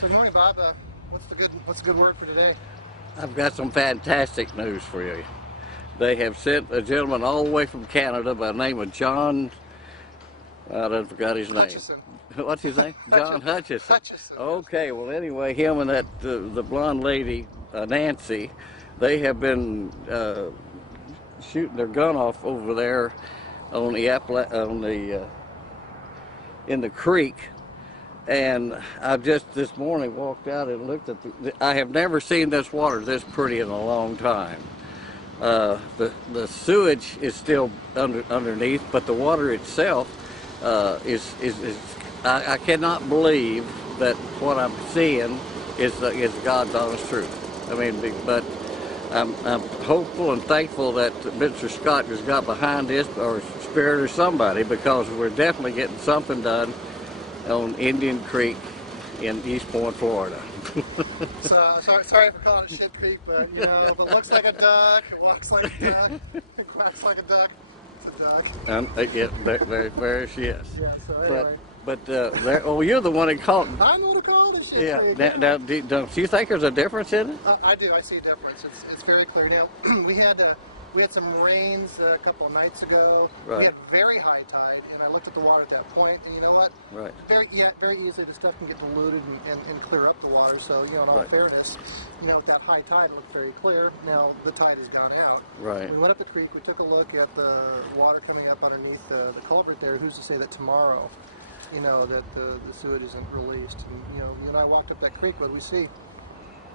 So good morning, Bob. What's the good word for today? I've got some fantastic news for you. They have sent a gentleman all the way from Canada by the name of John. I done forgot his name. Hutchison. What's his name? John Hutchison. Hutchison. Okay, well anyway, him and that the blonde lady Nancy, they have been shooting their gun off over there on the in the creek. And I just this morning walked out and looked at I have never seen this water this pretty in a long time. The sewage is still underneath, but the water itself I cannot believe that what I'm seeing is God's honest truth. I mean, but I'm hopeful and thankful that Mr. Scott has got behind this, or Spirit or somebody, because we're definitely getting something done on Indian Creek in East Point, Florida. So, sorry for calling it Shit Creek, but you know, if it looks like a duck, it walks like a duck, it quacks like a duck, it's a duck. Yeah, there she is. Yeah, so anyway. Oh, you're the one that called. I'm the one who called it Shit Creek. Now, don't you think there's a difference in it? I do. I see a difference. It's very clear. Now, we had some rains a couple of nights ago. Right. We had very high tide, and I looked at the water at that point, and you know what? Right. Very easily the stuff can get diluted and clear up the water. So, you know, in all fairness, you know, with that high tide, it looked very clear. Now the tide has gone out. Right. We went up the creek. We took a look at the water coming up underneath the culvert there. Who's to say that tomorrow, you know, that the sewage isn't released? And you know, you and I walked up that creek. What did we see?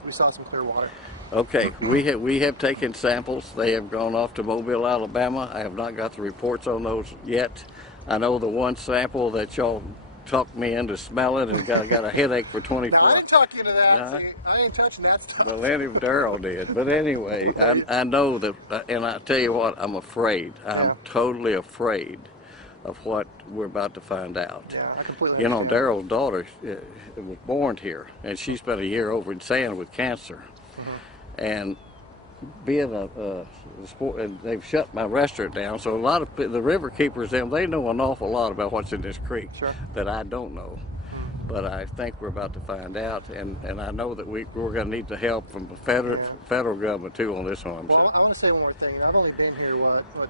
We saw some clear water. Okay, we have taken samples. They have gone off to Mobile, Alabama. I have not got the reports on those yet. I know the one sample that y'all talked me into smelling and got a headache for 24 hours. I didn't talk you into that. See, I ain't touching that stuff. Well, Daryl did. But anyway, I know that, and I tell you what, I'm afraid. I'm totally afraid of what we're about to find out. Yeah, I completely You know, understand. Daryl's daughter was born here, and she spent a year over in Sand with cancer. And being a sport, and they've shut my restaurant down, so a lot of the river keepers, they know an awful lot about what's in this creek that I don't know. But I think we're about to find out, and I know that we're going to need the help from the federal government too on this one. Well, I want to say one more thing. I've only been here what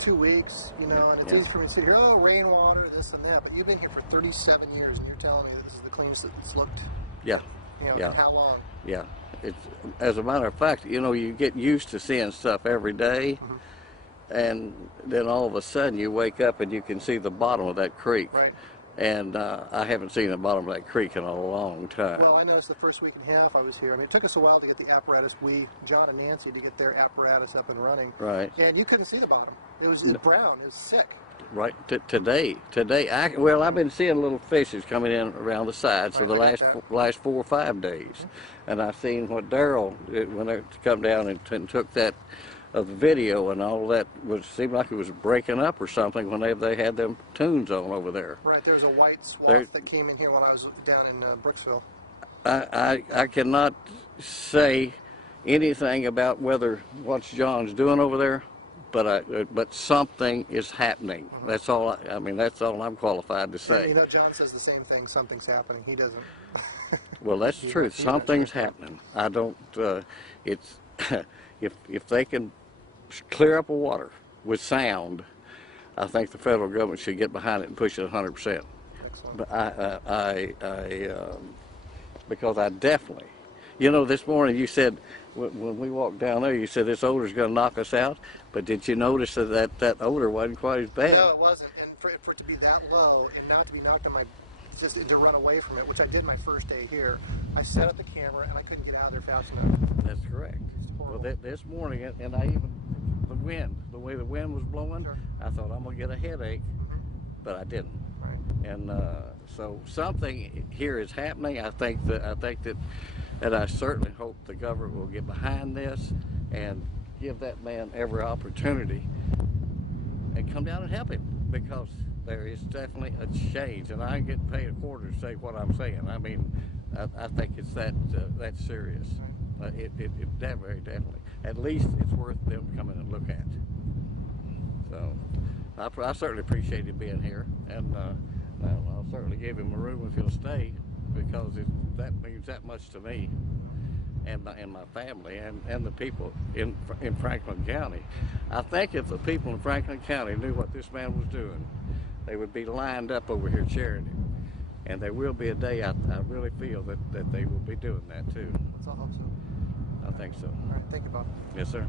2 weeks, you know, and it's easy for me to sit here, oh, rainwater, this and that, but you've been here for 37 years, and you're telling me this is the cleanest it's looked. Yeah. You know, how long? Yeah. It's, as a matter of fact, you know, you get used to seeing stuff every day, and then all of a sudden you wake up and you can see the bottom of that creek. Right. And I haven't seen the bottom of that creek in a long time. Well, I noticed the first week and a half I was here. I mean, it took us a while to get the apparatus, John and Nancy, to get their apparatus up and running. Right. And you couldn't see the bottom. It was brown. It was sick. Right. Today, I've been seeing little fishes coming in around the sides for the last 4 or 5 days. And I've seen what Daryl, when they come down and took that of the video and all that, seemed like it was breaking up or something when they had them tunes on over there. Right, there's a white swath that came in here when I was down in Brooksville. I cannot say anything about what John's doing over there, but something is happening. That's all. That's all I'm qualified to say. You know, John says the same thing. Something's happening. He doesn't. Well, that's the truth. Something's happening. I don't. It's if they can clear up a water with sound, I think the federal government should get behind it and push it 100%. Excellent. But because I definitely, you know, this morning you said when we walked down there, you said this odor's going to knock us out. But did you notice that odor wasn't quite as bad? No, it wasn't. And for it to be that low and not to be knocked on to run away from it, which I did my first day here, I set up the camera and I couldn't get out of there fast enough. That's correct. Well, this morning, and the wind, the way the wind was blowing, I thought I'm going to get a headache, but I didn't. Right. And so something here is happening. I think that, and I certainly hope the government will get behind this and give that man every opportunity and come down and help him, because there is definitely a change, and I ain't getting paid a quarter to say what I'm saying. I mean, I think it's that serious. It very definitely. At least it's worth them coming and look at. So I certainly appreciate him being here, and I'll certainly give him a room if he'll stay. because that means that much to me and my family and the people in Franklin County. I think if the people in Franklin County knew what this man was doing, they would be lined up over here cheering him. And there will be a day, I really feel that they will be doing that too. Let's all hope so. I think so. All right, thank you, Bob. Yes, sir.